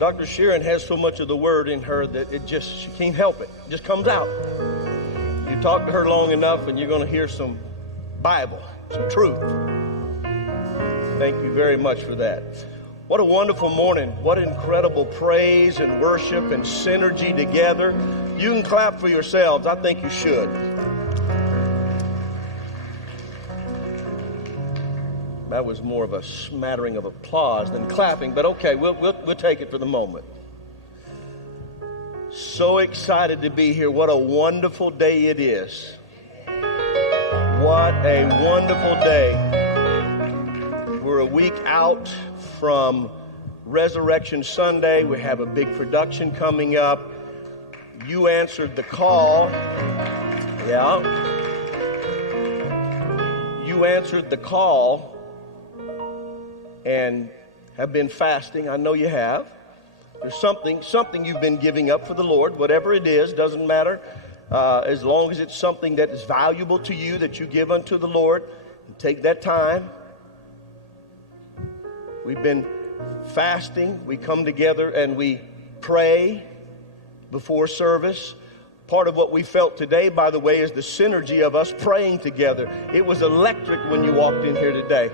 Dr. Sheeran has so much of the word in her that she can't help it. It just comes out. You talk to her long enough and you're going to hear some Bible, some truth. Thank you very much for that. What a wonderful morning. What incredible praise and worship and synergy together. You can clap for yourselves. I think you should. That was more of a smattering of applause than clapping, but okay, we'll take it for the moment. So excited to be here. What a wonderful day it is. What a wonderful day. We're a week out from Resurrection Sunday. We have a big production coming up. You answered the call. Yeah. You answered the call and have been fasting. I know you have. There's something you've been giving up for the Lord. Whatever it is, doesn't matter. As long as it's something that is valuable to you, that you give unto the Lord, and take that time. We've been fasting. We come together and we pray before service. Part of what we felt today, by the way, is the synergy of us praying together. It was electric when you walked in here today.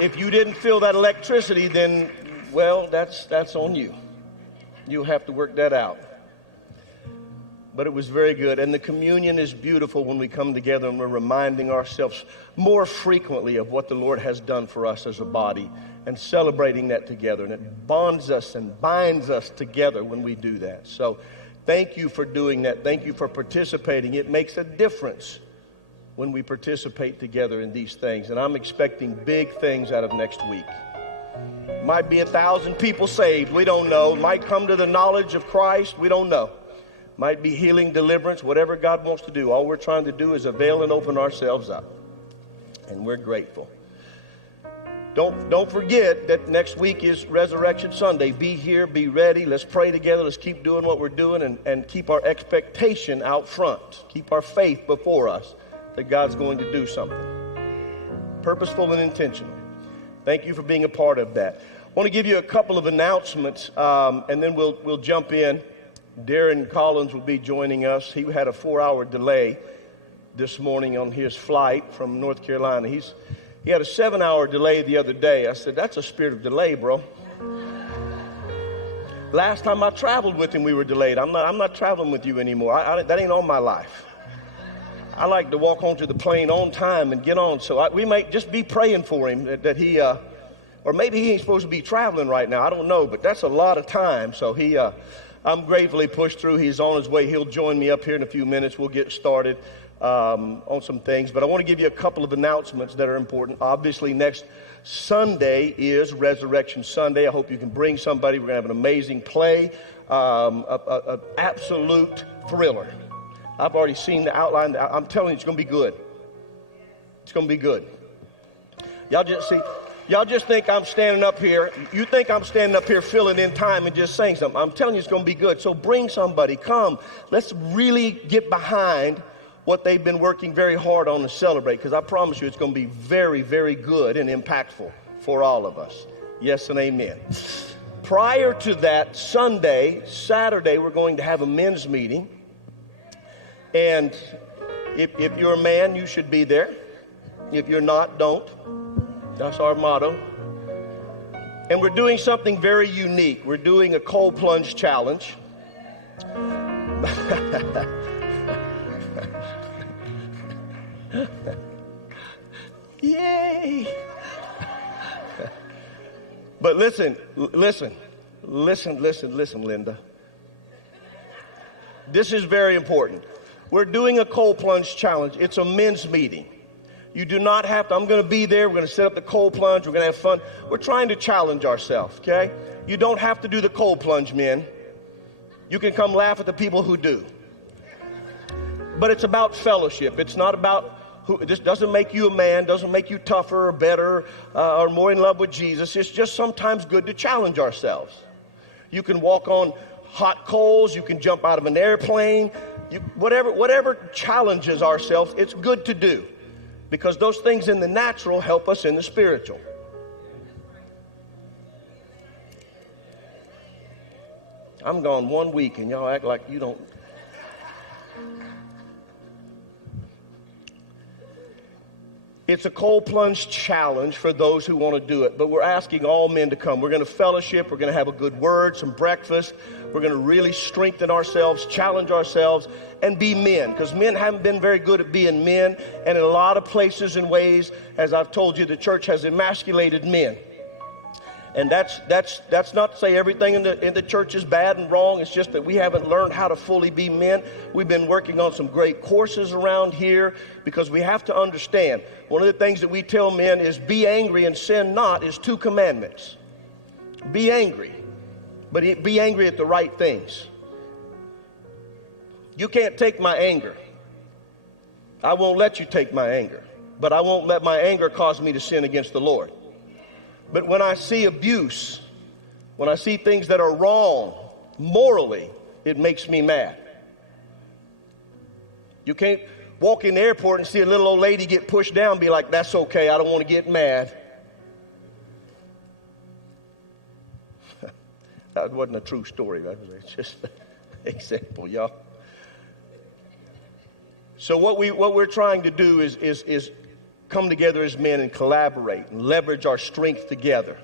If you didn't feel that electricity, then, well, that's on you. You'll have to work that out. But it was very good. And the communion is beautiful when we come together and we're reminding ourselves more frequently of what the Lord has done for us as a body and celebrating that together. And it bonds us and binds us together when we do that. So thank you for doing that. Thank you for participating. It makes a difference when we participate together in these things. And I'm expecting big things out of next week. Might be 1,000 people saved. We don't know. Might come to the knowledge of Christ. We don't know. Might be healing, deliverance, whatever God wants to do. All we're trying to do is avail and open ourselves up. And we're grateful. Don't forget that next week is Resurrection Sunday. Be here, be ready. Let's pray together. Let's keep doing what we're doing and keep our expectation out front. Keep our faith before us that God's going to do something purposeful and intentional. Thank you for being a part of that. I want to give you a couple of announcements, and then we'll jump in. Darren Collins will be joining us. He had a 4-hour delay this morning on his flight from North Carolina. He had a 7-hour delay the other day. I said, that's a spirit of delay, bro. Last time I traveled with him, we were delayed. I'm not traveling with you anymore. That ain't on my life. I like to walk onto the plane on time and get on. So we might just be praying for him that he, or maybe he ain't supposed to be traveling right now. I don't know, but that's a lot of time. So I'm gratefully pushed through. He's on his way. He'll join me up here in a few minutes. We'll get started on some things. But I want to give you a couple of announcements that are important. Obviously, next Sunday is Resurrection Sunday. I hope you can bring somebody. We're going to have an amazing play, an absolute thriller. I've already seen the outline. I'm telling you, it's going to be good. It's going to be good. Y'all just think I'm standing up here. You think I'm standing up here filling in time and just saying something. I'm telling you, it's going to be good. So bring somebody. Come. Let's really get behind what they've been working very hard on to celebrate, because I promise you it's going to be very, very good and impactful for all of us. Yes and amen. Prior to that, Saturday, we're going to have a men's meeting. And if you're a man, you should be there. If you're not, don't. That's our motto. And we're doing something very unique. We're doing a cold plunge challenge. Yay! But listen, Linda. This is very important. We're doing a cold plunge challenge. It's a men's meeting. You do not have to. I'm going to be there. We're going to set up the cold plunge. We're going to have fun. We're trying to challenge ourselves, okay? You don't have to do the cold plunge, men. You can come laugh at the people who do. But it's about fellowship. It's not about this doesn't make you a man, doesn't make you tougher or better or more in love with Jesus. It's just sometimes good to challenge ourselves. You can walk on hot coals. You can jump out of an airplane. Whatever challenges ourselves, it's good to do, because those things in the natural help us in the spiritual. I'm gone 1 week and y'all act like you don't. It's a cold plunge challenge for those who want to do it, but we're asking all men to come. We're going to fellowship. We're going to have a good word, some breakfast. We're going to really strengthen ourselves, challenge ourselves, and be men, because men haven't been very good at being men, and in a lot of places and ways, as I've told you, the church has emasculated men. And that's not to say everything in the church is bad and wrong. It's just that we haven't learned how to fully be men. We've been working on some great courses around here because we have to understand. One of the things that we tell men is be angry and sin not is 2 commandments. Be angry, but be angry at the right things. You can't take my anger. I won't let you take my anger, but I won't let my anger cause me to sin against the Lord. But when I see abuse, when I see things that are wrong morally, it makes me mad. You can't walk in the airport and see a little old lady get pushed down and be like, that's okay, I don't want to get mad. That wasn't a true story. That was just an example, y'all. So what we're trying to do is come together as men and collaborate and leverage our strength together.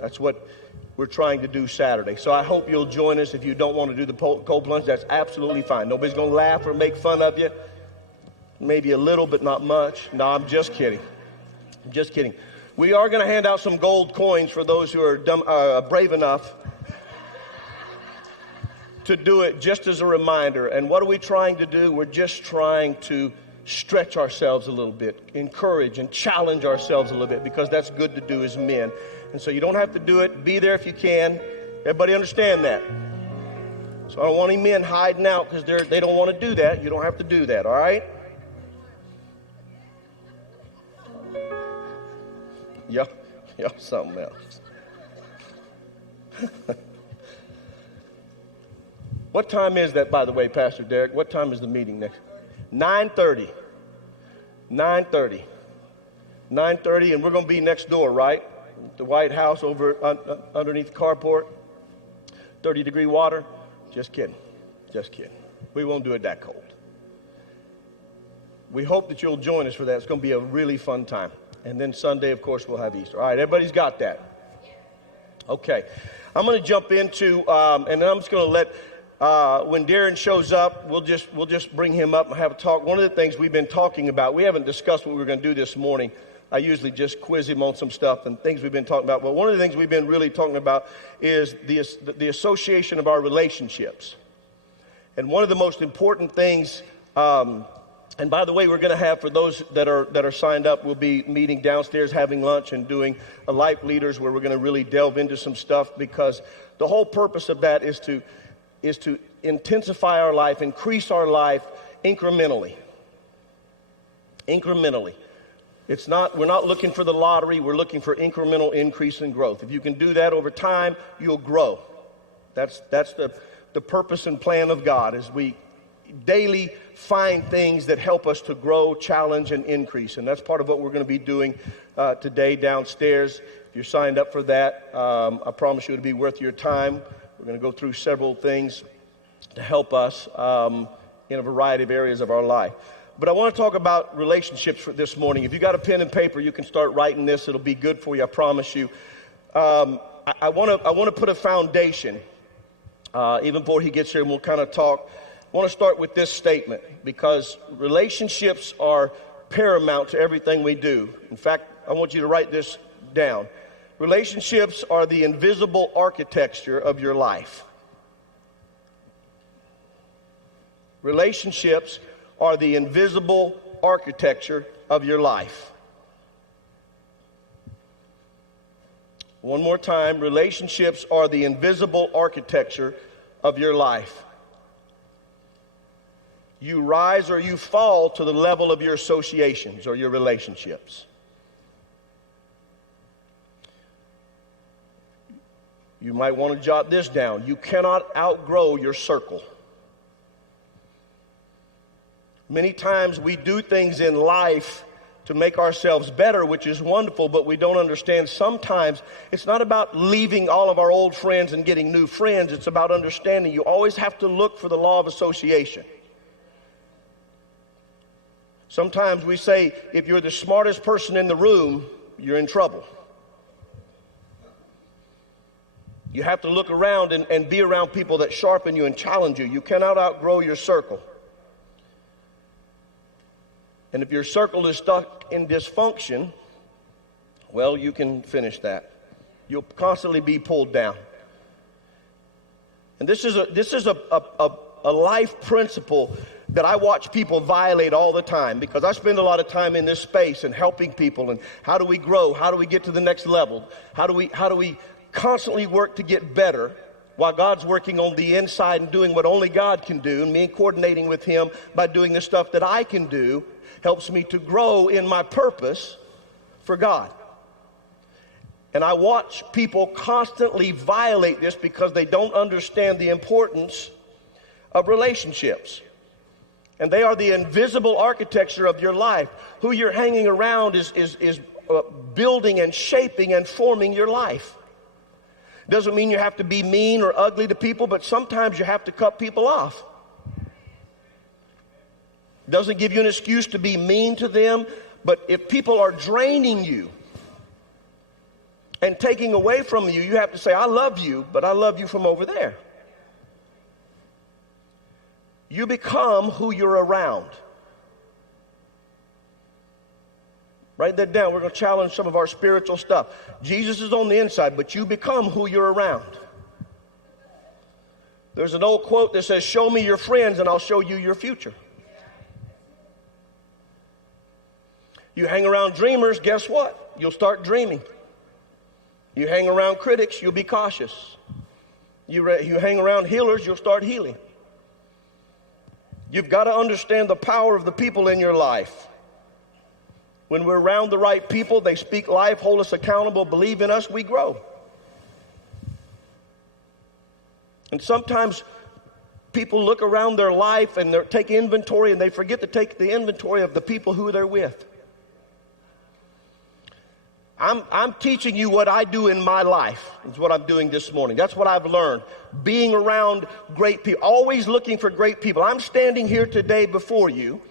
That's what we're trying to do Saturday. So I hope you'll join us. If you don't want to do the cold plunge, that's absolutely fine. Nobody's going to laugh or make fun of you. Maybe a little, but not much. No, I'm just kidding. I'm just kidding. We are going to hand out some gold coins for those who are brave enough to do it, just as a reminder. And what are we trying to do? We're just trying to stretch ourselves a little bit, encourage and challenge ourselves a little bit, because that's good to do as men. And so you don't have to do it. Be there if you can. Everybody understand that? So I don't want any men hiding out because they don't want to do that. You don't have to do that, all right? Yeah, something else. What time is that, by the way, Pastor Derek? What time is the meeting next? 9:30. 9:30. 9:30, and we're going to be next door, right? The White House over underneath the carport. 30-degree water. Just kidding. Just kidding. We won't do it that cold. We hope that you'll join us for that. It's going to be a really fun time. And then Sunday, of course, we'll have Easter. All right, everybody's got that? Okay. I'm going to jump into, and then I'm just going to let when Darren shows up, we'll just bring him up and have a talk. One of the things we've been talking about, we haven't discussed what we were going to do this morning. I usually just quiz him on some stuff and things we've been talking about. But one of the things we've been really talking about is the association of our relationships. And one of the most important things, and by the way, we're going to have, for those that are signed up, we'll be meeting downstairs, having lunch, and doing a Life Leaders where we're going to really delve into some stuff, because the whole purpose of that is to intensify our life, increase our life incrementally. Incrementally. We're not looking for the lottery, we're looking for incremental increase in growth. If you can do that over time, you'll grow. That's the purpose and plan of God, is we daily find things that help us to grow, challenge, and increase. And that's part of what we're going to be doing today downstairs. If you're signed up for that, I promise you it'll be worth your time. We're going to go through several things to help us in a variety of areas of our life. But I want to talk about relationships for this morning. If you got a pen and paper, you can start writing this. It'll be good for you, I promise you. I want to put a foundation, even before he gets here, and we'll kind of talk. I want to start with this statement, because relationships are paramount to everything we do. In fact, I want you to write this down. Relationships are the invisible architecture of your life. Relationships are the invisible architecture of your life. One more time, relationships are the invisible architecture of your life. You rise or you fall to the level of your associations or your relationships. You might want to jot this down. You cannot outgrow your circle. Many times we do things in life to make ourselves better, which is wonderful, but we don't understand sometimes it's not about leaving all of our old friends and getting new friends. It's about understanding you always have to look for the law of association. Sometimes we say if you're the smartest person in the room, you're in trouble. You have to look around and be around people that sharpen you and challenge you. You cannot outgrow your circle. And if your circle is stuck in dysfunction, well, you can finish that. You'll constantly be pulled down. And this is a life principle that I watch people violate all the time, because I spend a lot of time in this space and helping people. And how do we grow? How do we get to the next level? How do we constantly work to get better while God's working on the inside and doing what only God can do, and me coordinating with Him by doing the stuff that I can do helps me to grow in my purpose for God. And I watch people constantly violate this because they don't understand the importance of relationships. And they are the invisible architecture of your life. Who you're hanging around is building and shaping and forming your life. Doesn't mean you have to be mean or ugly to people, but sometimes you have to cut people off. Doesn't give you an excuse to be mean to them, but if people are draining you and taking away from you, you have to say, I love you, but I love you from over there. You become who you're around. Write that down. We're going to challenge some of our spiritual stuff. Jesus is on the inside, but you become who you're around. There's an old quote that says, show me your friends and I'll show you your future. You hang around dreamers, guess what? You'll start dreaming. You hang around critics, you'll be cautious. You hang around healers, you'll start healing. You've got to understand the power of the people in your life. When we're around the right people, they speak life, hold us accountable, believe in us, we grow. And sometimes people look around their life and they take inventory, and they forget to take the inventory of the people who they're with. I'm teaching you what I do in my life. Is what I'm doing this morning. That's what I've learned. Being around great people, always looking for great people. I'm standing here today before you.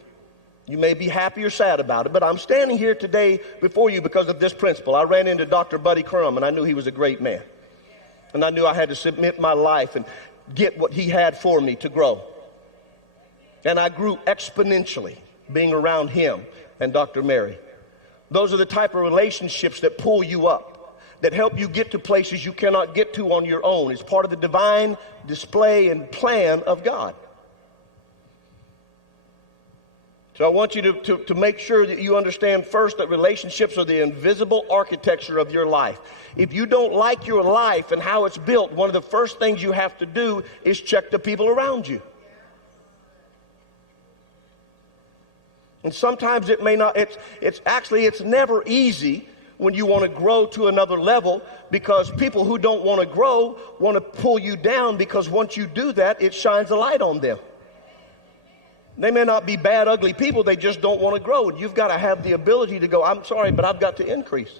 You may be happy or sad about it, but I'm standing here today before you because of this principle. I ran into Dr. Buddy Crum, and I knew he was a great man. And I knew I had to submit my life and get what he had for me to grow. And I grew exponentially being around him and Dr. Mary. Those are the type of relationships that pull you up, that help you get to places you cannot get to on your own. It's part of the divine display and plan of God. So I want you to make sure that you understand first that relationships are the invisible architecture of your life. If you don't like your life and how it's built, one of the first things you have to do is check the people around you. And sometimes it may not, it's never easy when you want to grow to another level, because people who don't want to grow want to pull you down, because once you do that, it shines a light on them. They may not be bad, ugly people, they just don't want to grow. And you've got to have the ability to go, I'm sorry, but I've got to increase.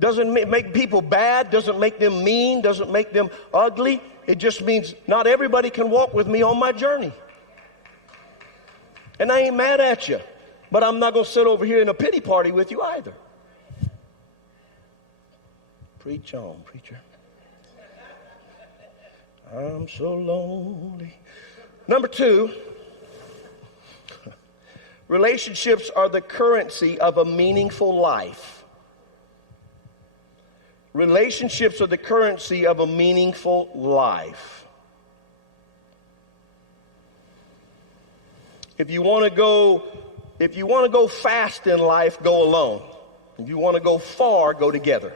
Doesn't make people bad, doesn't make them mean, doesn't make them ugly. It just means not everybody can walk with me on my journey. And I ain't mad at you, but I'm not going to sit over here in a pity party with you either. Preach on, preacher. I'm so lonely. Number 2, relationships are the currency of a meaningful life. Relationships are the currency of a meaningful life. If you want to go fast in life, go alone. If you want to go far, go together.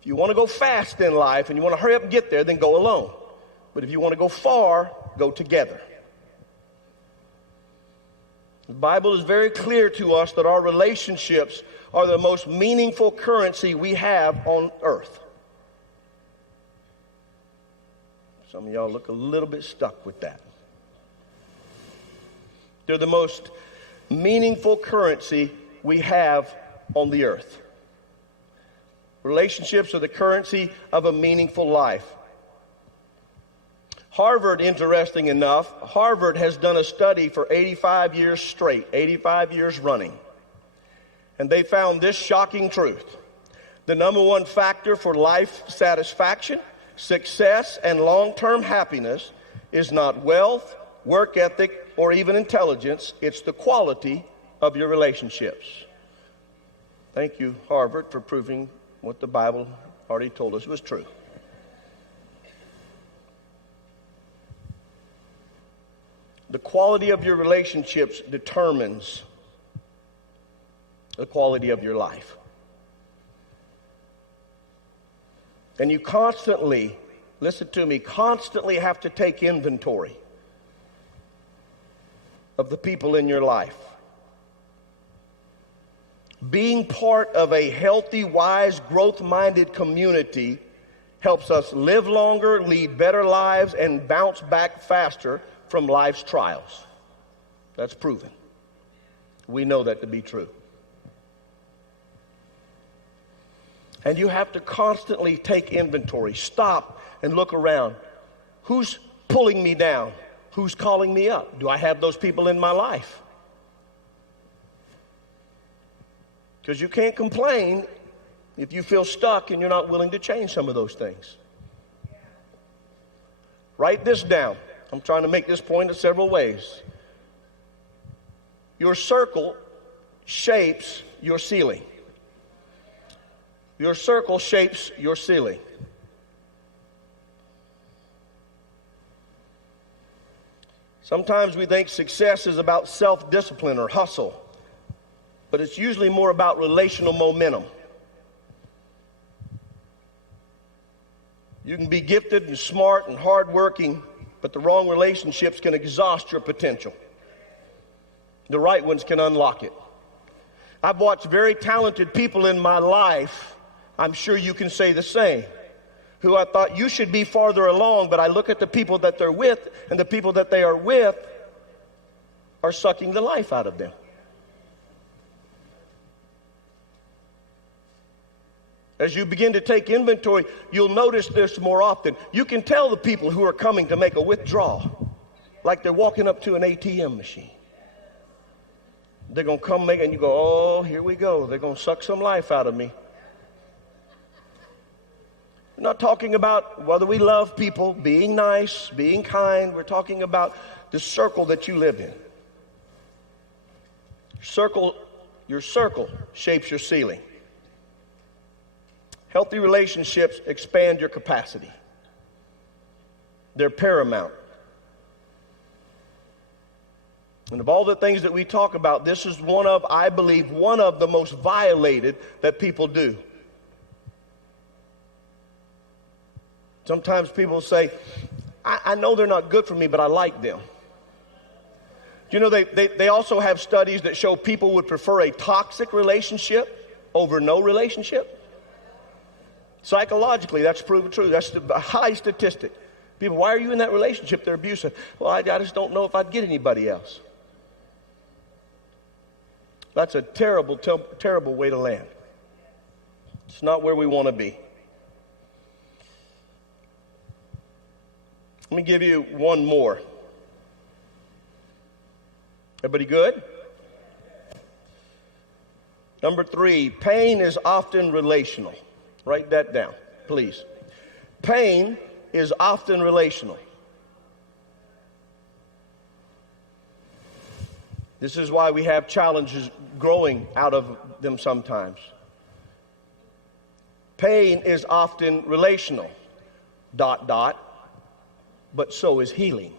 If you want to go fast in life and you want to hurry up and get there, then go alone. But if you want to go far, go together. The Bible is very clear to us that our relationships are the most meaningful currency we have on earth. Some of y'all look a little bit stuck with that. They're the most meaningful currency we have on the earth. Relationships are the currency of a meaningful life. Harvard, interesting enough, Harvard has done a study for 85 years straight, 85 years running. And they found this shocking truth. The number one factor for life satisfaction, success, and long-term happiness is not wealth, work ethic, or even intelligence. It's the quality of your relationships. Thank you, Harvard, for proving what the Bible already told us was true. The quality of your relationships determines the quality of your life. And you constantly, listen to me, constantly have to take inventory of the people in your life. Being part of a healthy, wise, growth-minded community helps us live longer, lead better lives, and bounce back faster from life's trials. That's proven. We know that to be true. And you have to constantly take inventory. Stop and look around. Who's pulling me down? Who's calling me up? Do I have those people in my life? Because you can't complain if you feel stuck and you're not willing to change some of those things. Write this down. I'm trying to make this point in several ways. Your circle shapes your ceiling. Your circle shapes your ceiling. Sometimes we think success is about self-discipline or hustle, but it's usually more about relational momentum. You can be gifted and smart and hardworking, but the wrong relationships can exhaust your potential. The right ones can unlock it. I've watched very talented people in my life, I'm sure you can say the same, who I thought you should be farther along, but I look at the people that they're with, and the people that they are with are sucking the life out of them. As you begin to take inventory, you'll notice this more often. You can tell the people who are coming to make a withdrawal, like they're walking up to an ATM machine. They're going to come make, and you go, oh, here we go. They're going to suck some life out of me. We're not talking about whether we love people, being nice, being kind. We're talking about the circle that you live in. Your circle shapes your ceiling. Healthy relationships expand your capacity. They're paramount. And of all the things that we talk about, this is one of, I believe, one of the most violated that people do. Sometimes people say, I know they're not good for me, but I like them. You know, they also have studies that show people would prefer a toxic relationship over no relationship. Psychologically, that's proven true. That's a high statistic. People, why are you in that relationship? They're abusive. Well, I just don't know if I'd get anybody else. That's a terrible, terrible way to land. It's not where we want to be. Let me give you one more. Everybody good? Number 3, pain is often relational. Write that down, please. Pain is often relational. This is why we have challenges growing out of them sometimes. Pain is often relational. ... But so is healing.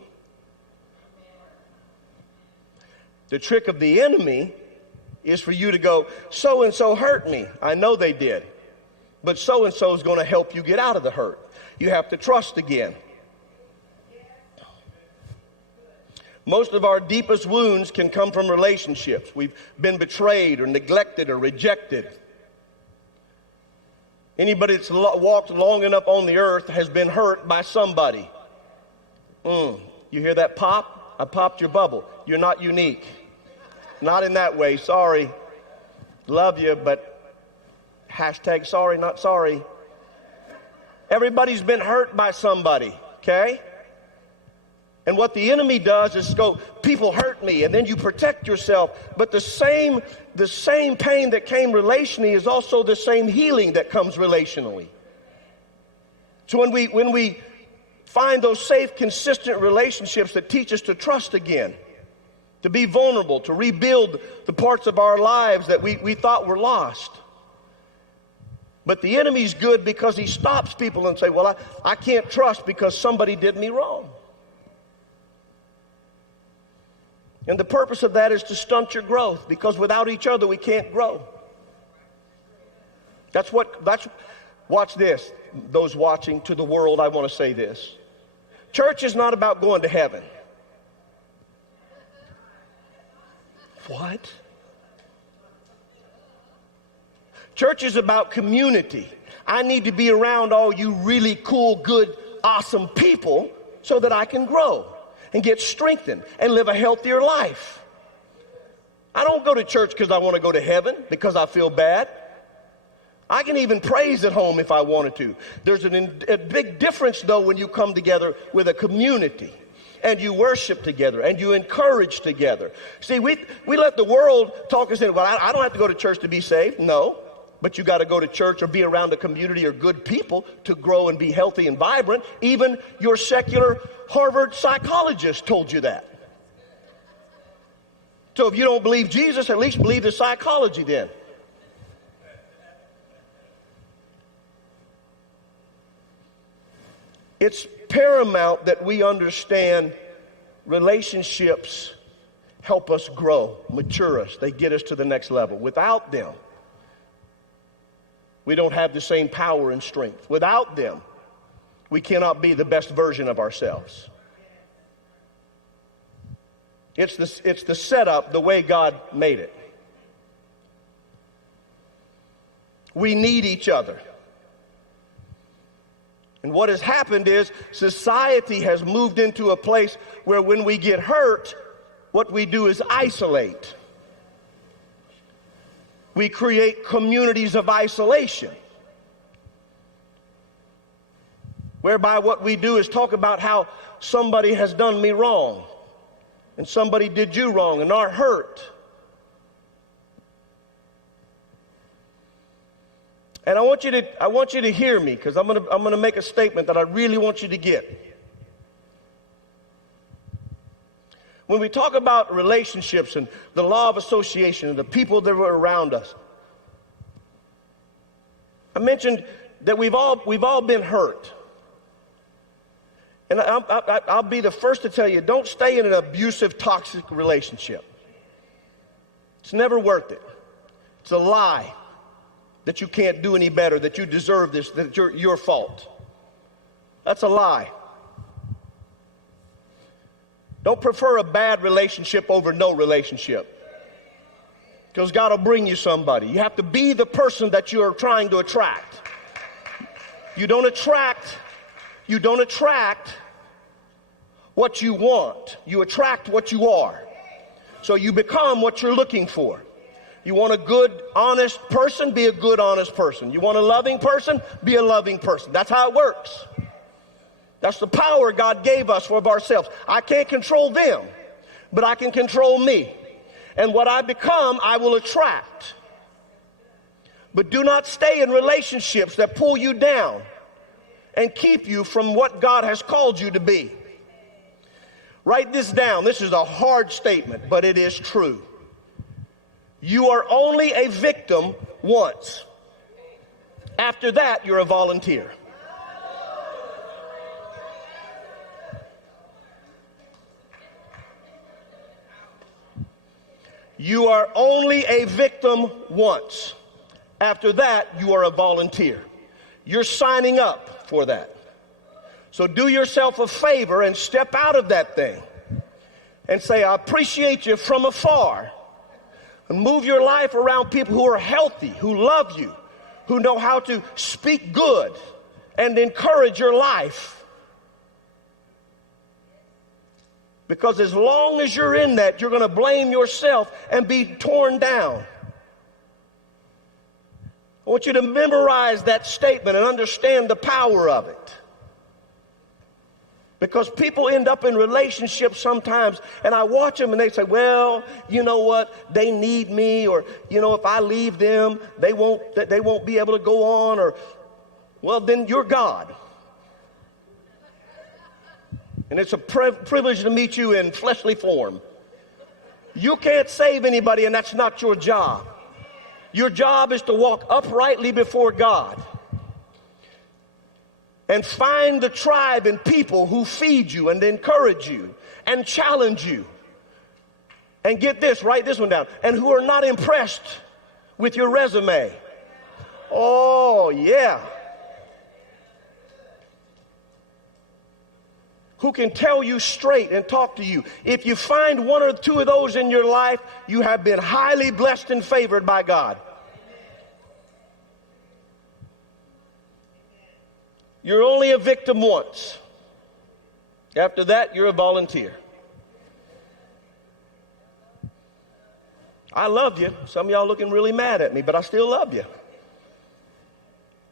The trick of the enemy is for you to go, so-and-so hurt me. I know they did. But so-and-so is going to help you get out of the hurt. You have to trust again. Most of our deepest wounds can come from relationships. We've been betrayed or neglected or rejected. Anybody that's walked long enough on the earth has been hurt by somebody. You hear that pop? I popped your bubble. You're not unique. Not in that way. Sorry. Love you, but hashtag sorry, not sorry. Everybody's been hurt by somebody, okay? And what the enemy does is go, people hurt me, and then you protect yourself. But the same pain that came relationally is also the same healing that comes relationally. So when we find those safe, consistent relationships that teach us to trust again, to be vulnerable, to rebuild the parts of our lives that we thought were lost. But the enemy's good because he stops people and say, well, I can't trust because somebody did me wrong. And the purpose of that is to stunt your growth, because without each other we can't grow. Watch this. Those watching, to the world, I want to say this. Church is not about going to heaven. What? Church is about community. I need to be around all you really cool, good, awesome people so that I can grow and get strengthened and live a healthier life. I don't go to church because I want to go to heaven, because I feel bad. I can even praise at home if I wanted to. There's a big difference, though, when you come together with a community and you worship together and you encourage together. See, we let the world talk us in. Well, I don't have to go to church to be saved. No. But you got to go to church or be around a community or good people to grow and be healthy and vibrant. Even your secular Harvard psychologist told you that. So if you don't believe Jesus, at least believe the psychology then. It's paramount that we understand relationships help us grow, mature us. They get us to the next level. Without them, we don't have the same power and strength. Without them, we cannot be the best version of ourselves. It's the setup, the way God made it. We need each other. And what has happened is society has moved into a place where when we get hurt, what we do is isolate. We create communities of isolation, whereby what we do is talk about how somebody has done me wrong and somebody did you wrong and are hurt. And I want you to hear me, because I'm gonna make a statement that I really want you to get. When we talk about relationships and the law of association and the people that were around us, I mentioned that we've all been hurt. And I'll be the first to tell you, don't stay in an abusive, toxic relationship. It's never worth it. It's a lie that you can't do any better, that you deserve this, that it's your fault. That's a lie. Don't prefer a bad relationship over no relationship, because God will bring you somebody. You have to be the person that you're trying to attract. You don't attract what you want. You attract what you are. So you become what you're looking for. You want a good, honest person, be a good, honest person. You want a loving person, be a loving person. That's how it works. That's the power God gave us for ourselves. I can't control them, but I can control me. And what I become, I will attract. But do not stay in relationships that pull you down and keep you from what God has called you to be. Write this down. This is a hard statement, but it is true. You are only a victim once. After that, you're a volunteer. You are only a victim once. After that, you are a volunteer. You're signing up for that. So do yourself a favor and step out of that thing and say, I appreciate you from afar. And move your life around people who are healthy, who love you, who know how to speak good and encourage your life. Because as long as you're in that, you're going to blame yourself and be torn down. I want you to memorize that statement and understand the power of it. Because people end up in relationships sometimes, and I watch them and they say, well, you know what, they need me, or, you know, if I leave them, they won't be able to go on, or, well, then you're God. And it's a privilege to meet you in fleshly form. You can't save anybody, and that's not your job. Your job is to walk uprightly before God and find the tribe and people who feed you and encourage you and challenge you. And get this, write this one down, and who are not impressed with your resume. Oh, yeah. Who can tell you straight and talk to you. If you find one or two of those in your life, you have been highly blessed and favored by God. You're only a victim once. After that, you're a volunteer. I love you. Some of y'all looking really mad at me, but I still love you.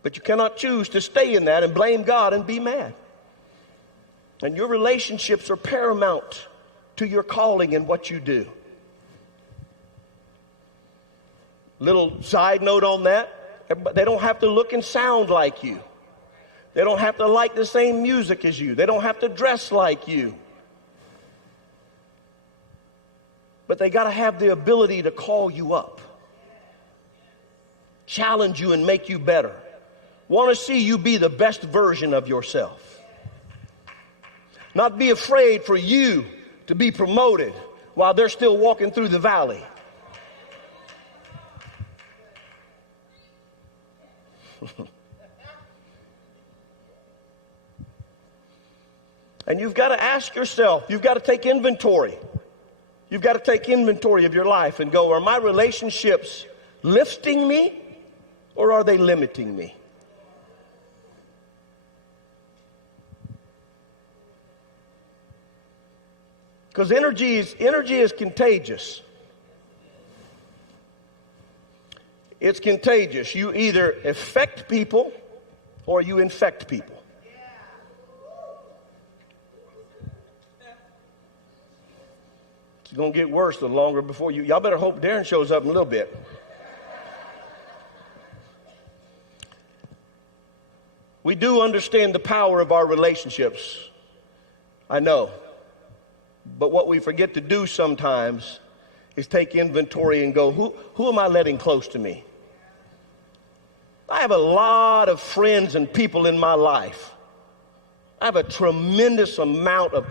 But you cannot choose to stay in that and blame God and be mad. And your relationships are paramount to your calling and what you do. Little side note on that, they don't have to look and sound like you. They don't have to like the same music as you. They don't have to dress like you. But they got to have the ability to call you up, challenge you and make you better. Want to see you be the best version of yourself. Not be afraid for you to be promoted while they're still walking through the valley. And you've got to ask yourself, you've got to take inventory. You've got to take inventory of your life and go, are my relationships lifting me or are they limiting me? Because energy is contagious. It's contagious. You either affect people or you infect people. It's going to get worse the longer before y'all better hope Darren shows up in a little bit. We do understand the power of our relationships. I know. But what we forget to do sometimes is take inventory and go, who am I letting close to me? I have a lot of friends and people in my life. I have a tremendous amount of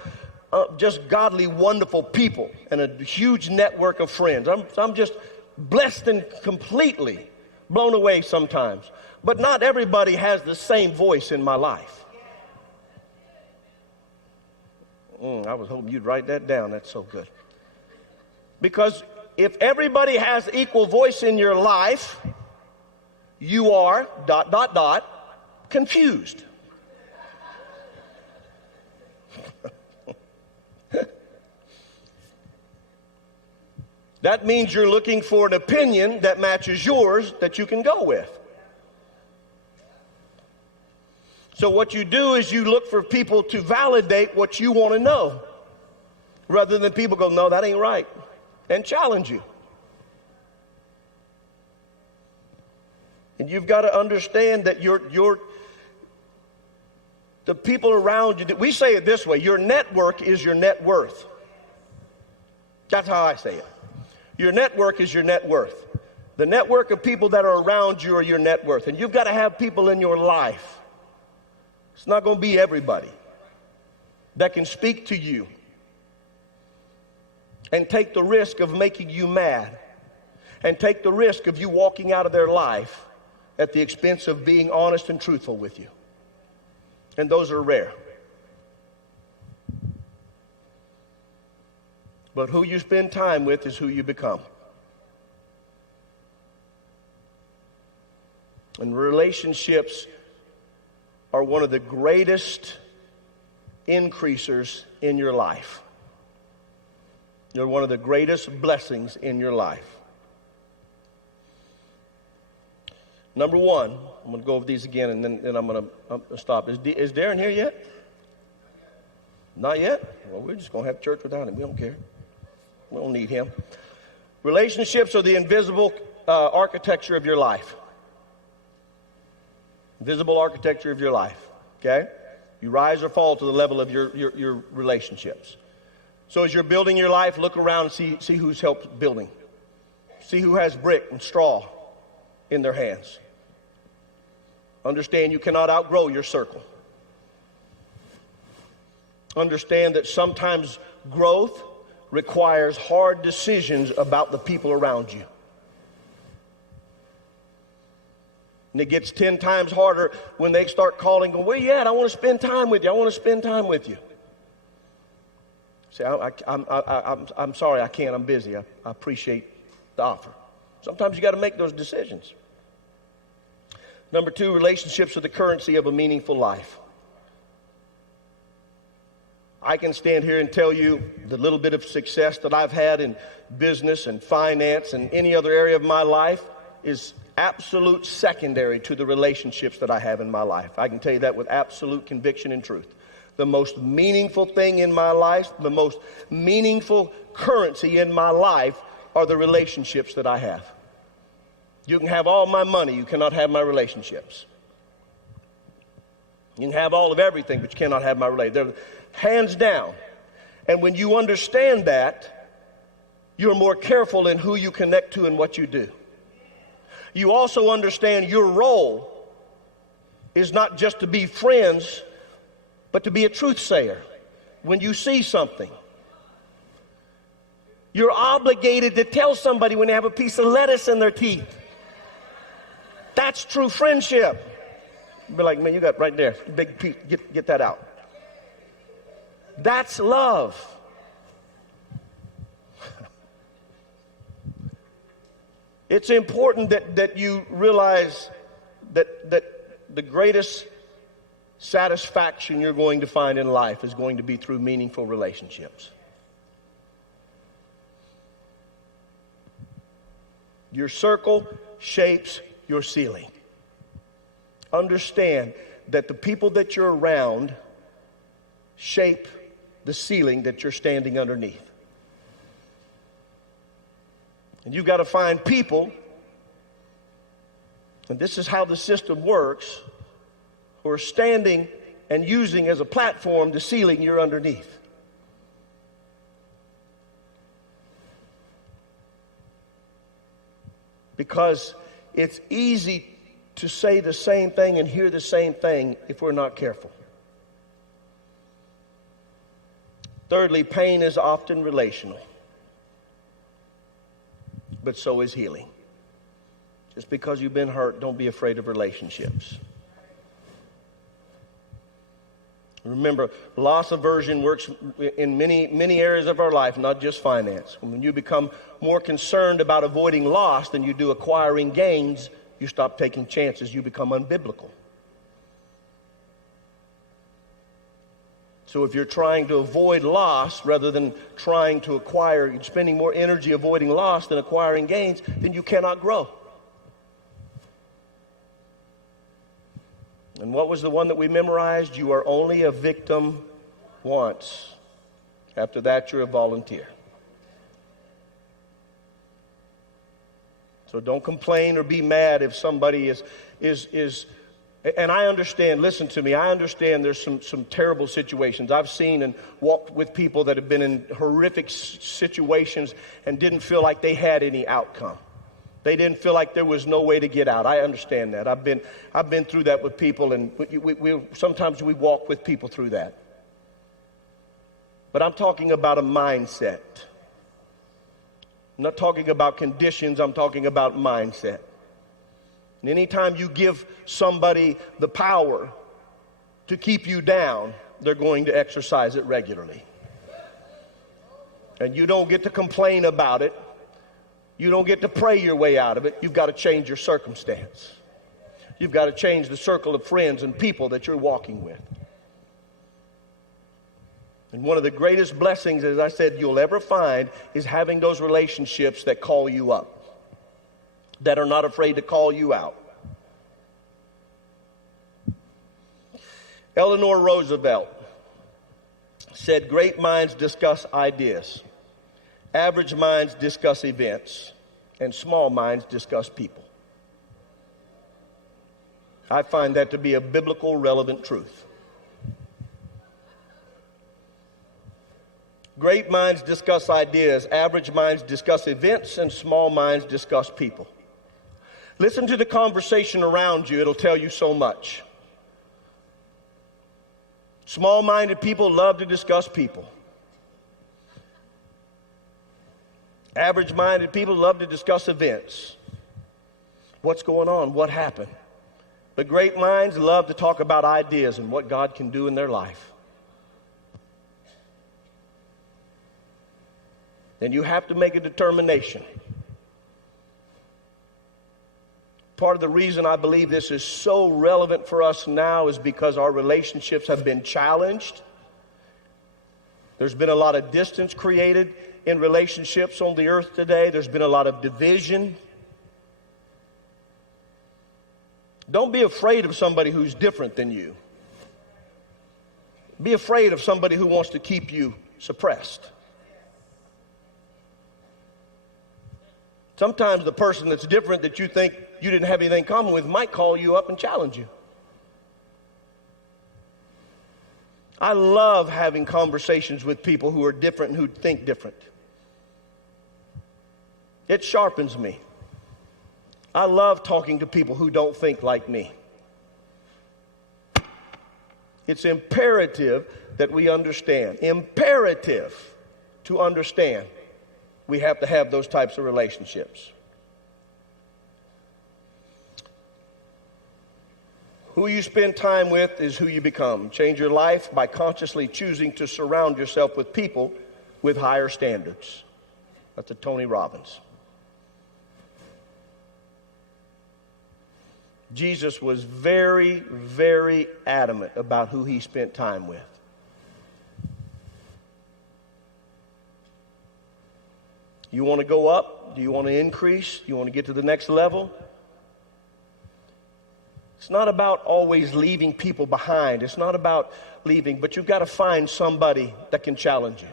just godly, wonderful people and a huge network of friends. I'm just blessed and completely blown away sometimes. But not everybody has the same voice in my life. I was hoping you'd write that down. That's so good. Because if everybody has equal voice in your life, you are ... confused. That means you're looking for an opinion that matches yours that you can go with. So what you do is you look for people to validate what you want to know, rather than people go, no, that ain't right, and challenge you. And you've got to understand that the people around you, we say it this way, your network is your net worth. That's how I say it. Your network is your net worth. The network of people that are around you are your net worth. And you've got to have people in your life. It's not going to be everybody that can speak to you and take the risk of making you mad and take the risk of you walking out of their life at the expense of being honest and truthful with you. And those are rare. But who you spend time with is who you become. And relationships are one of the greatest increasers in your life. You're one of the greatest blessings in your life. Number one, I'm going to go over these again, and then I'm going to stop. Is Darren here yet? Not yet? Well, we're just going to have church without him. We don't care. We don't need him. Relationships are the invisible architecture of your life. Visible architecture of your life, okay? You rise or fall to the level of your relationships. So as you're building your life, look around and see who's helped building. See who has brick and straw in their hands. Understand you cannot outgrow your circle. Understand that sometimes growth requires hard decisions about the people around you. And it gets 10 times harder when they start calling, going, where you at? I want to spend time with you. I want to spend time with you. Say, I'm sorry, I can't. I'm busy. I appreciate the offer. Sometimes you got to make those decisions. Number two, relationships are the currency of a meaningful life. I can stand here and tell you the little bit of success that I've had in business and finance and any other area of my life is absolute secondary to the relationships that I have in my life. I can tell you that with absolute conviction and truth. The most meaningful thing in my life, the most meaningful currency in my life are the relationships that I have. You can have all my money, you cannot have my relationships. You can have all of everything, but you cannot have my relationships. They're hands down. And when you understand that, you're more careful in who you connect to and what you do. You also understand your role is not just to be friends, but to be a truth sayer. When you see something, you're obligated to tell somebody when they have a piece of lettuce in their teeth. That's true friendship. Be like, man, you got right there, big piece, get that out. That's love. It's important that you realize that the greatest satisfaction you're going to find in life is going to be through meaningful relationships. Your circle shapes your ceiling. Understand that the people that you're around shape the ceiling that you're standing underneath. And you've got to find people, and this is how the system works, who are standing and using as a platform the ceiling you're underneath. Because it's easy to say the same thing and hear the same thing if we're not careful. Thirdly, pain is often relational, but so is healing. Just because you've been hurt, don't be afraid of relationships. Remember, loss aversion works in many areas of our life, not just finance. When you become more concerned about avoiding loss than you do acquiring gains, you stop taking chances, you become unbiblical. So if you're trying to avoid loss rather than trying to acquire, you're spending more energy avoiding loss than acquiring gains, then you cannot grow. And what was the one that we memorized? You are only a victim once. After that, you're a volunteer. So don't complain or be mad if somebody is. And I understand, listen to me, I understand there's some terrible situations. I've seen and walked with people that have been in horrific situations and didn't feel like they had any outcome. They didn't feel like there was no way to get out. I understand that. I've been through that with people, and sometimes we walk with people through that. But I'm talking about a mindset. I'm not talking about conditions, I'm talking about mindset. And anytime you give somebody the power to keep you down, they're going to exercise it regularly. And you don't get to complain about it. You don't get to pray your way out of it. You've got to change your circumstance. You've got to change the circle of friends and people that you're walking with. And one of the greatest blessings, as I said, you'll ever find is having those relationships that call you up, that are not afraid to call you out. Eleanor Roosevelt said, great minds discuss ideas, average minds discuss events, and small minds discuss people. I find that to be a biblical, relevant truth. Great minds discuss ideas, average minds discuss events, and small minds discuss people. Listen to the conversation around you, it'll tell you so much. Small-minded people love to discuss people. Average-minded people love to discuss events. What's going on? What happened? But great minds love to talk about ideas and what God can do in their life. And you have to make a determination. Part of the reason I believe this is so relevant for us now is because our relationships have been challenged. There's been a lot of distance created in relationships on the earth today. There's been a lot of division. Don't be afraid of somebody who's different than you. Be afraid of somebody who wants to keep you suppressed. Sometimes the person that's different that you think you didn't have anything in common with might call you up and challenge you. I love having conversations with people who are different and who think different. It sharpens me. I love talking to people who don't think like me. It's imperative that we understand. Imperative to understand. We have to have those types of relationships. Who you spend time with is who you become. Change your life by consciously choosing to surround yourself with people with higher standards. That's a Tony Robbins. Jesus was very, very adamant about who he spent time with. You want to go up? Do you want to increase? Do you want to get to the next level? It's not about always leaving people behind. It's not about leaving, but you've got to find somebody that can challenge you.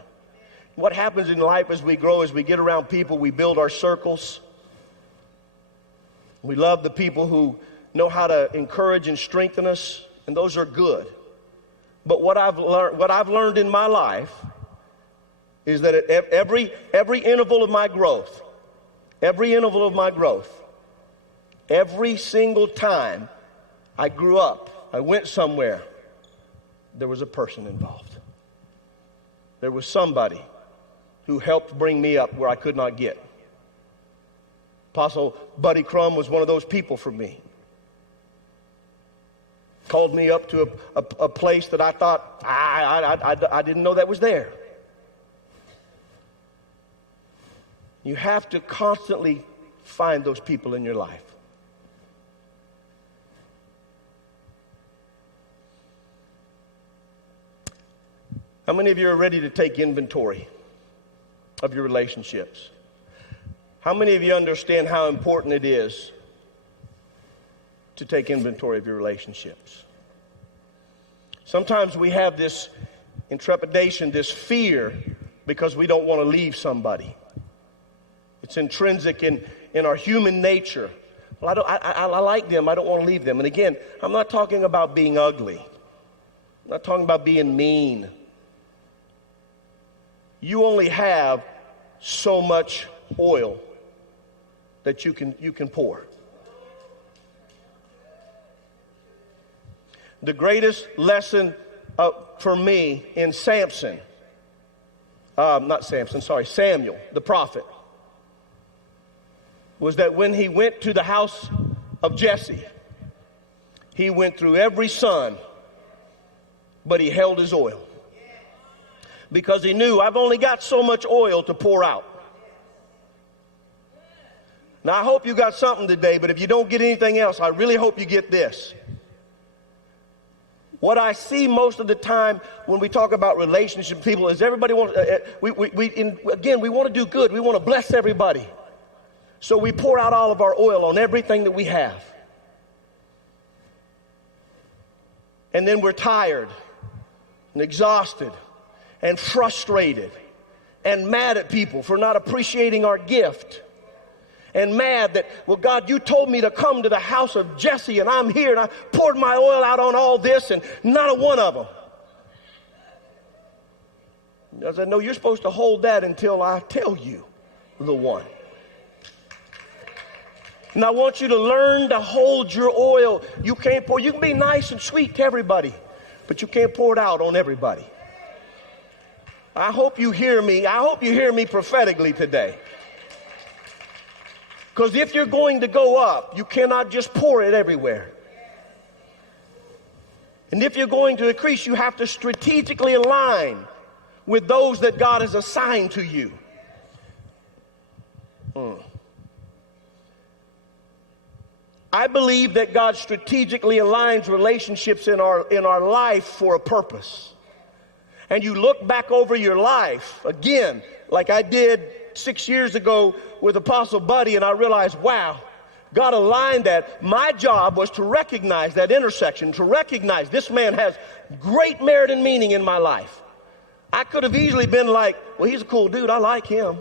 What happens in life as we grow, as we get around people, we build our circles. We love the people who know how to encourage and strengthen us, and those are good. But what I've learned in my life is that at every interval of my growth, every single time I grew up, I went somewhere, there was a person involved. There was somebody who helped bring me up where I could not get. Apostle Buddy Crum was one of those people for me. Called me up to a place that I thought I didn't know that was there. You have to constantly find those people in your life. How many of you are ready to take inventory of your relationships? How many of you understand how important it is to take inventory of your relationships? Sometimes we have this intrepidation, this fear, because we don't want to leave somebody. It's intrinsic in our human nature. Well, I like them. I don't want to leave them. And again, I'm not talking about being ugly. I'm not talking about being mean. You only have so much oil that you can pour. The greatest lesson for me in Samuel, the prophet, was that when he went to the house of Jesse, he went through every son, but he held his oil. Because he knew, I've only got so much oil to pour out. Now, I hope you got something today, but if you don't get anything else, I really hope you get this. What I see most of the time when we talk about relationship people is everybody wants, we want to do good. We want to bless everybody. So we pour out all of our oil on everything that we have. And then we're tired and exhausted and frustrated and mad at people for not appreciating our gift. And mad that, well, God, you told me to come to the house of Jesse, and I'm here, and I poured my oil out on all this, and not a one of them. I said, no, you're supposed to hold that until I tell you the one. And I want you to learn to hold your oil. You can't pour. You can be nice and sweet to everybody, but you can't pour it out on everybody. I hope you hear me. I hope you hear me prophetically today. Because if you're going to go up, you cannot just pour it everywhere. And if you're going to increase, you have to strategically align with those that God has assigned to you. I believe that God strategically aligns relationships in our life for a purpose. And you look back over your life, again, like I did 6 years ago with Apostle Buddy, and I realized, wow, God aligned that. My job was to recognize that intersection, to recognize this man has great merit and meaning in my life. I could have easily been like, well, he's a cool dude, I like him,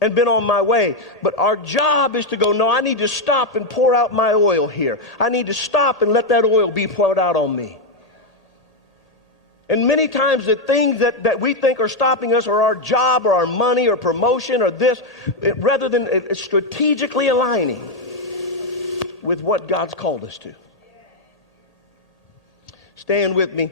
and been on my way. But our job is to go, no, I need to stop and pour out my oil here. I need to stop and let that oil be poured out on me. And many times the things that we think are stopping us are our job or our money or promotion or this, rather than strategically aligning with what God's called us to. Stand with me.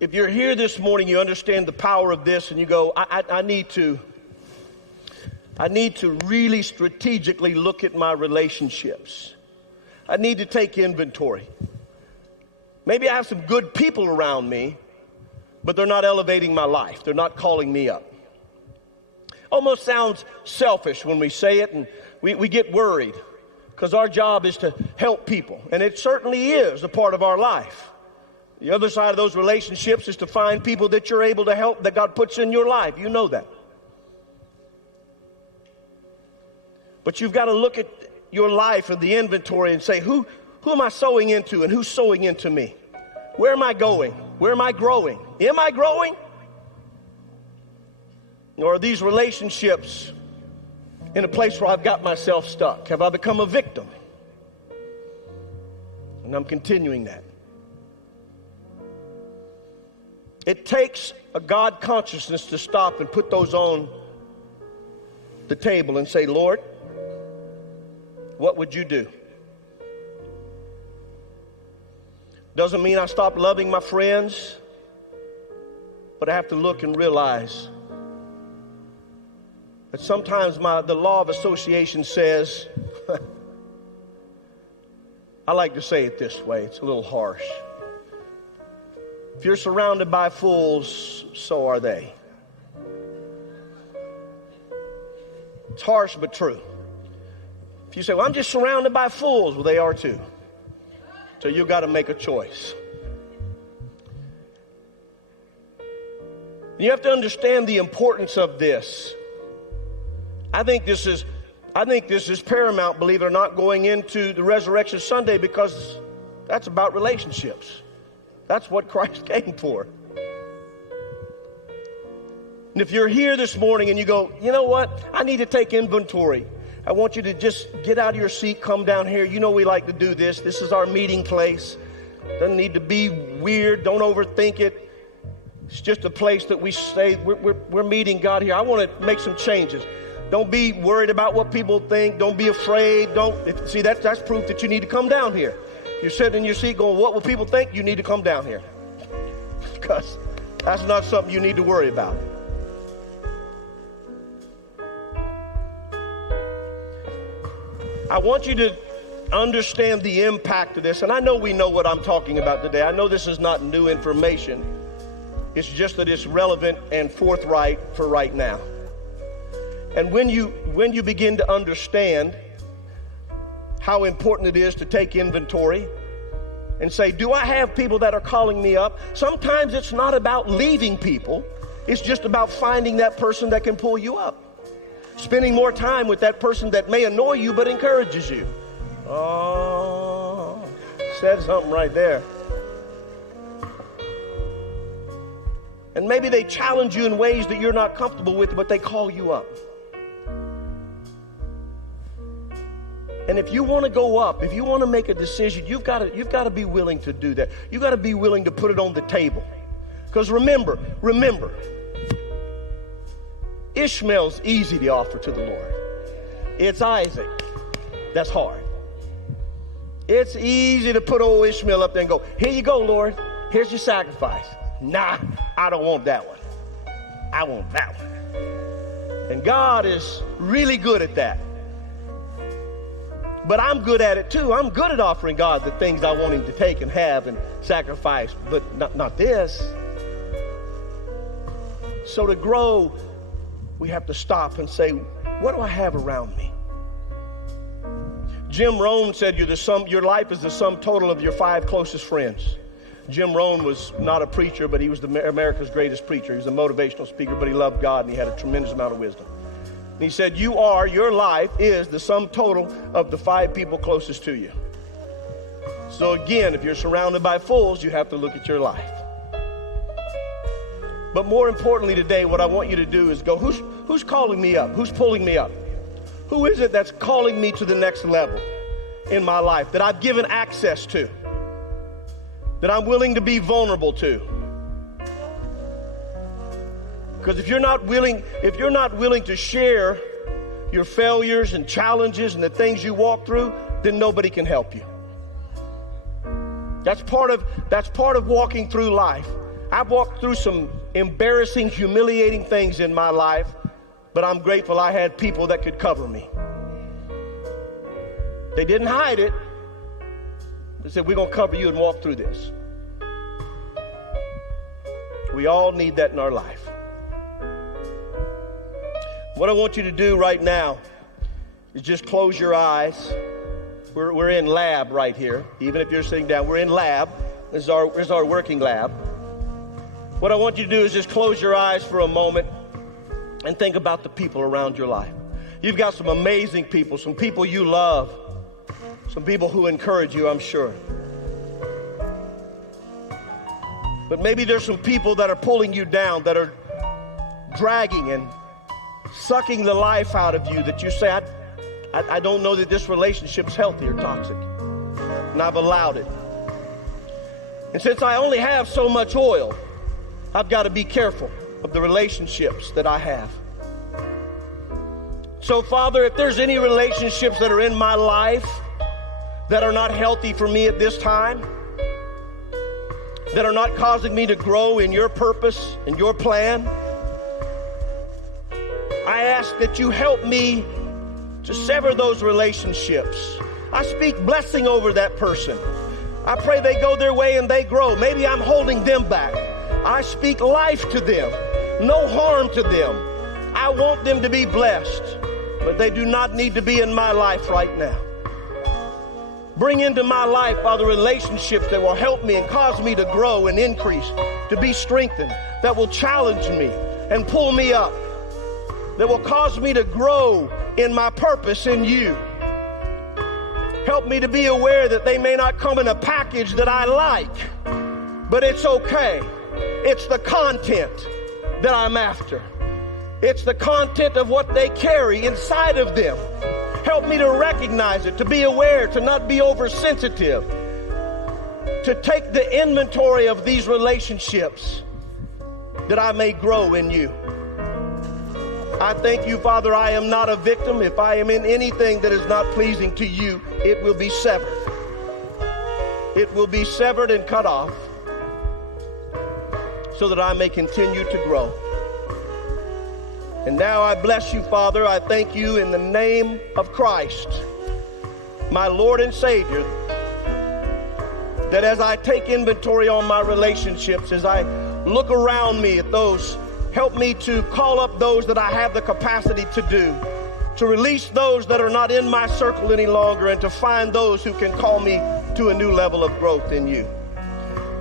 If you're here this morning, you understand the power of this, and you go, I need to really strategically look at my relationships. I need to take inventory. Maybe I have some good people around me, but they're not elevating my life. They're not calling me up. Almost sounds selfish when we say it, and we get worried because our job is to help people, and it certainly is a part of our life. The other side of those relationships is to find people that you're able to help, that God puts in your life. You know that. But you've got to look at your life and the inventory and say, who am I sowing into and who's sowing into me? Where am I going? Where am I growing? Am I growing? Or are these relationships in a place where I've got myself stuck? Have I become a victim? And I'm continuing that. It takes a God consciousness to stop and put those on the table and say, Lord, what would you do? Doesn't mean I stop loving my friends, but I have to look and realize that sometimes the law of association says, I like to say it this way, it's a little harsh. If you're surrounded by fools, so are they. It's harsh but true. If you say, well, I'm just surrounded by fools, well, they are too. So you've got to make a choice. You have to understand the importance of this. I think this is paramount, believe it or not, going into the Resurrection Sunday, because that's about relationships. That's what Christ came for. And if you're here this morning and you go, you know what? I need to take inventory. I want you to just get out of your seat, come down here. You know we like to do this. This is our meeting place. Doesn't need to be weird. Don't overthink it. It's just a place that we say we're meeting God here. I want to make some changes. Don't be worried about what people think. Don't be afraid. See, that's proof that you need to come down here. You're sitting in your seat going, what will people think? You need to come down here. Because that's not something you need to worry about. I want you to understand the impact of this. And I know we know what I'm talking about today. I know this is not new information. It's just that it's relevant and forthright for right now. And when you begin to understand how important it is to take inventory and say, do I have people that are calling me up? Sometimes it's not about leaving people. It's just about finding that person that can pull you up. Spending more time with that person that may annoy you but encourages you. Oh, said something right there. And maybe they challenge you in ways that you're not comfortable with, but they call you up. And if you want to go up, if you want to make a decision, you've got to be willing to do that. You've got to be willing to put it on the table. Because remember, Ishmael's easy to offer to the Lord. It's Isaac that's hard. It's easy to put old Ishmael up there and go, here you go, Lord. Here's your sacrifice. Nah, I don't want that one. I want that one. And God is really good at that. But I'm good at it too. I'm good at offering God the things I want him to take and have and sacrifice, but not this. So to grow, we have to stop and say, what do I have around me? Jim Rohn said your life is the sum total of your 5 closest friends. Jim Rohn was not a preacher, but he was America's greatest preacher. He was a motivational speaker, but he loved God and he had a tremendous amount of wisdom. And he said, your life is the sum total of the 5 people closest to you. So again, if you're surrounded by fools, you have to look at your life. But more importantly today, what I want you to do is go, who's calling me up? Who's pulling me up? Who is it that's calling me to the next level in my life that I've given access to, that I'm willing to be vulnerable to? Because if you're not willing to share your failures and challenges and the things you walk through, then nobody can help you. That's part of walking through life. I've walked through some embarrassing, humiliating things in my life, but I'm grateful I had people that could cover me. They didn't hide it. They said, we're going to cover you and walk through this. We all need that in our life. What I want you to do right now is just close your eyes. We're in lab right here. Even if you're sitting down, we're in lab. This is our working lab. What I want you to do is just close your eyes for a moment and think about the people around your life. You've got some amazing people, some people you love, some people who encourage you, I'm sure. But maybe there's some people that are pulling you down, that are dragging and sucking the life out of you, that you say, I don't know that this relationship's healthy or toxic. And I've allowed it. And since I only have so much oil, I've got to be careful of the relationships that I have. So, Father, if there's any relationships that are in my life that are not healthy for me at this time, that are not causing me to grow in your purpose and your plan, I ask that you help me to sever those relationships. I speak blessing over that person. I pray they go their way and they grow. Maybe I'm holding them back. I speak life to them, no harm to them. I want them to be blessed, but they do not need to be in my life right now. Bring into my life, Father, relationships that will help me and cause me to grow and increase, to be strengthened, that will challenge me and pull me up, that will cause me to grow in my purpose in you. Help me to be aware that they may not come in a package that I like, but it's okay. It's the content that I'm after. It's the content of what they carry inside of them. Help me to recognize it, to be aware, to not be oversensitive, to take the inventory of these relationships that I may grow in you. I thank you, Father, I am not a victim. If I am in anything that is not pleasing to you, it will be severed. It will be severed and cut off so that I may continue to grow. And now I bless you, Father. I thank you in the name of Christ, my Lord and Savior, that as I take inventory on my relationships, as I look around me at those. Help me to call up those that I have the capacity to do, to release those that are not in my circle any longer, and to find those who can call me to a new level of growth in you.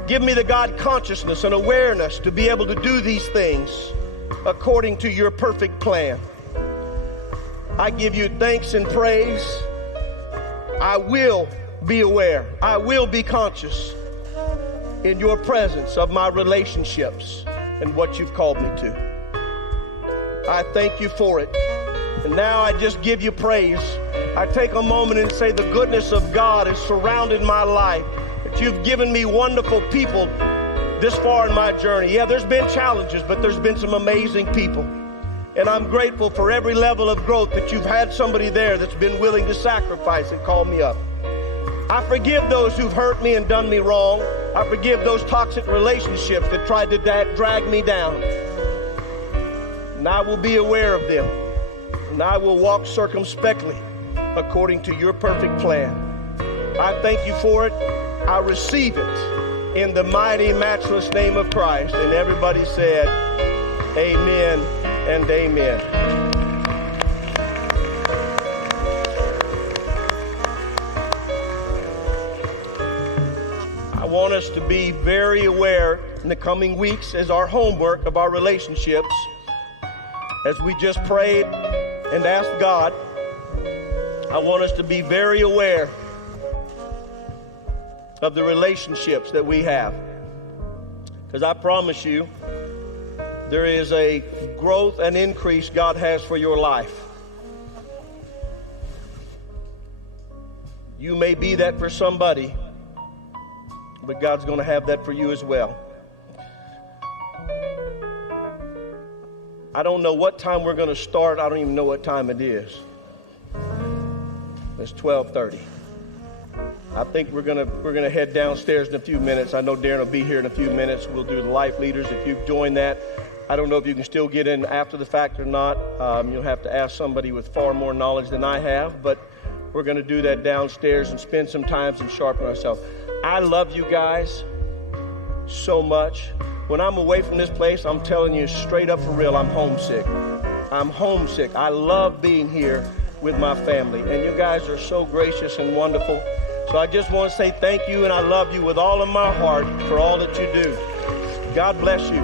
Give me the God consciousness and awareness to be able to do these things according to your perfect plan. I give you thanks and praise. I will be aware. I will be conscious in your presence of my relationships and what you've called me to. I thank you for it. And now I just give you praise. I take a moment and say the goodness of God has surrounded my life, that you've given me wonderful people this far in my journey. Yeah, there's been challenges, but there's been some amazing people. And I'm grateful for every level of growth that you've had somebody there that's been willing to sacrifice and call me up. I forgive those who've hurt me and done me wrong. I forgive those toxic relationships that tried to drag me down. And I will be aware of them. And I will walk circumspectly according to your perfect plan. I thank you for it. I receive it in the mighty, matchless name of Christ. And everybody said, amen and amen. I want us to be very aware in the coming weeks as our homework of our relationships, as we just prayed and asked God. I want us to be very aware of the relationships that we have. Because I promise you, there is a growth and increase God has for your life. You may be that for somebody, but God's going to have that for you as well. I don't know what time we're going to start. I don't even know what time it is. It's 12:30. I think we're gonna head downstairs in a few minutes. I know Darren will be here in a few minutes. We'll do the life leaders. If you've joined that, I don't know if you can still get in after the fact or not. You'll have to ask somebody with far more knowledge than I have, but we're going to do that downstairs and spend some time and sharpen ourselves. I love you guys so much. When I'm away from this place, I'm telling you straight up for real, I'm homesick. I'm homesick. I love being here with my family, and you guys are so gracious and wonderful. So I just want to say thank you, and I love you with all of my heart for all that you do. God bless you.